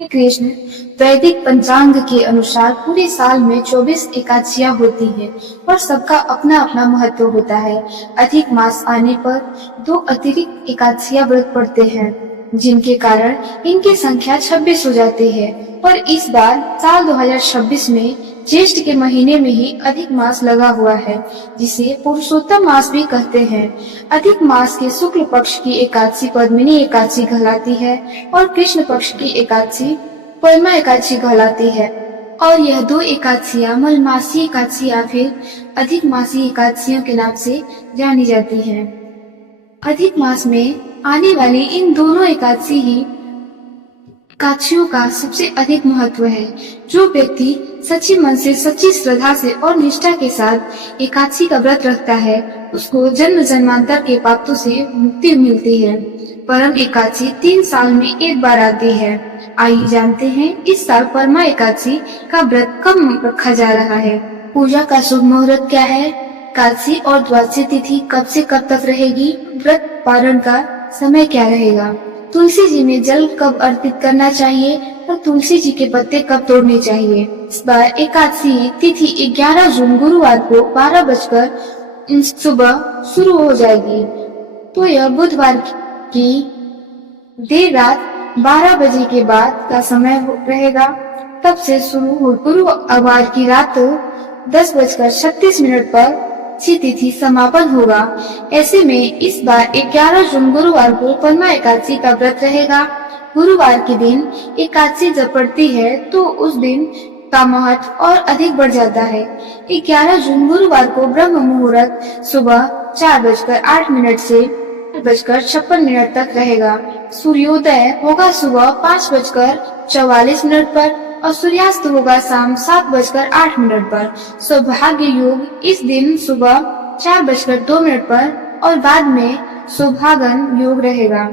श्री कृष्ण वैदिक पंचांग के अनुसार पूरे साल में 24 एकादशियां होती है और सबका अपना अपना महत्व होता है। अधिक मास आने पर 2 अतिरिक्त एकादशियां व्रत पड़ते हैं, जिनके कारण इनकी संख्या 26 हो जाती है। पर इस बार साल 2026 में ज्येष्ठ के महीने में ही अधिक मास लगा हुआ है, जिसे पुरुषोत्तम मास भी कहते हैं। अधिक मास के शुक्ल पक्ष की एकादशी पद्मिनी एकादशी कहलाती है और कृष्ण पक्ष की एकादशी परमा एकादशी कहलाती है। और यह 2 एकादशियां मलमासी एकादशी या फिर अधिक मासी एकादशियों के नाम से जानी जाती हैं। अधिक मास में आने वाली इन दोनों एकादशियों का सबसे अधिक महत्व है। जो व्यक्ति सच्ची मन से, सच्ची श्रद्धा से और निष्ठा के साथ एकादशी का व्रत रखता है, उसको जन्म जन्मांतर के पापों से मुक्ति मिलती है। परम एकादशी 3 साल में एक बार आती है। आइए जानते हैं इस साल परमा एकादशी का व्रत कब रखा जा रहा है। पूजा का शुभ मुहूर्त क्या है, एकादशी और द्वादशी तिथि कब से कब तक रहेगी, व्रत पारण का समय क्या रहेगा, तुलसी जी में जल कब अर्पित करना चाहिए और तुलसी जी के पत्ते कब तोड़ने चाहिए। इस बार एकादशी तिथि 11 जून गुरुवार को 12 बजकर सुबह शुरू हो जाएगी, तो यह बुधवार की देर रात 12 बजे के बाद का समय रहेगा। तब से शुरू हो गुरुवार की रात 10:36 पर तिथि समापन होगा। ऐसे में इस बार 11 जून गुरुवार को परमा एकादशी का व्रत रहेगा। गुरुवार के दिन एकादशी जब पड़ती है तो उस दिन का महत्व और अधिक बढ़ जाता है। 11 जून गुरुवार को ब्रह्म मुहूर्त सुबह 4:08 से 8:56 तक रहेगा। सूर्योदय होगा सुबह 5:44 पर और सूर्यास्त होगा शाम 7:08 पर। सौभाग्य योग इस दिन सुबह 4:02 पर और बाद में सौभागन योग रहेगा।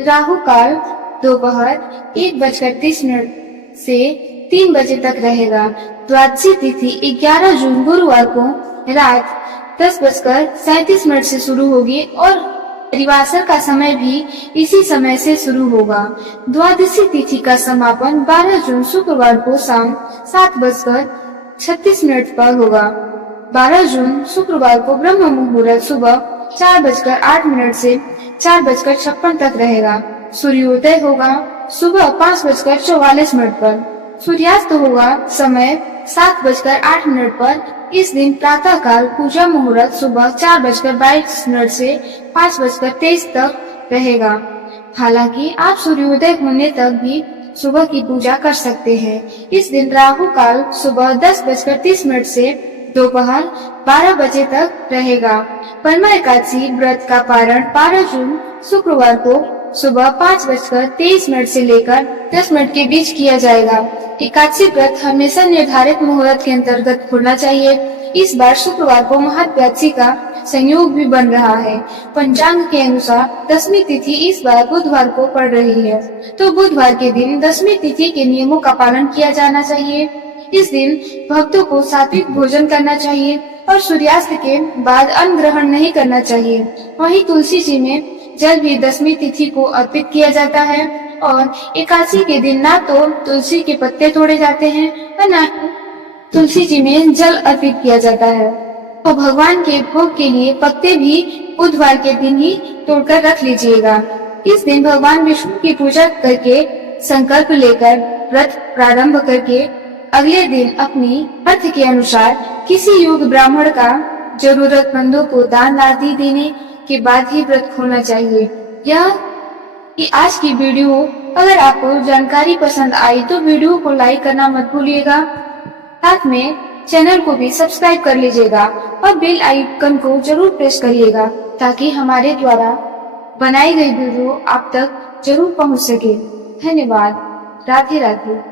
राहु काल दोपहर 1:30 से 3 बजे तक रहेगा। द्वादशी तिथि 11 जून गुरुवार को रात 10:37 से शुरू होगी और परिवासर का समय भी इसी समय से शुरू होगा। द्वादशी तिथि का समापन 12 जून शुक्रवार को शाम 7:36 पर होगा। 12 जून शुक्रवार को ब्रह्म मुहूर्त सुबह 4:08 से 4:56 तक रहेगा। सूर्योदय होगा सुबह 5:44 पर। सूर्यास्त होगा समय 7:08 पर। इस दिन प्रातः काल पूजा मुहूर्त सुबह 4:22 से 5:23 तक रहेगा। हालांकि आप सूर्योदय होने तक भी सुबह की पूजा कर सकते हैं। इस दिन राहु काल सुबह 10:30 से दोपहर 12 बजे तक रहेगा। परमा एकादशी व्रत का पारण 12 जून शुक्रवार को सुबह 5:23 से लेकर 10 मिनट के बीच किया जाएगा। एकादशी व्रत हमेशा निर्धारित मुहूर्त के अंतर्गत खोलना चाहिए। इस बार शुक्रवार को महाद्वादशी का संयोग भी बन रहा है। पंचांग के अनुसार 10वीं तिथि इस बार बुधवार को पड़ रही है, तो बुधवार के दिन 10वीं तिथि के नियमों का पालन किया जाना चाहिए। इस दिन भक्तों को सात्विक भोजन करना चाहिए और सूर्यास्त के बाद अन्न ग्रहण नहीं करना चाहिए। वहीं तुलसी जी में जल भी 10वीं तिथि को अर्पित किया जाता है और एकादशी के दिन ना तो तुलसी के पत्ते तोड़े जाते हैं और न तुलसी जी में जल अर्पित किया जाता है। और भगवान के भोग के लिए पत्ते भी बुधवार के दिन ही तोड़कर रख लीजिएगा। इस दिन भगवान विष्णु की पूजा करके संकल्प लेकर व्रत प्रारंभ करके अगले दिन अपनी अर्थ के अनुसार किसी योग्य ब्राह्मण का जरूरतमंदों को दान आदि देने के बाद ही व्रत खोलना चाहिए। यह कि आज की वीडियो अगर आपको जानकारी पसंद आई तो वीडियो को लाइक करना मत भूलिएगा। साथ में चैनल को भी सब्सक्राइब कर लीजिएगा और बेल आइकन को जरूर प्रेस करिएगा ताकि हमारे द्वारा बनाई गई वीडियो आप तक जरूर पहुंच सके। धन्यवाद। राधे राधे।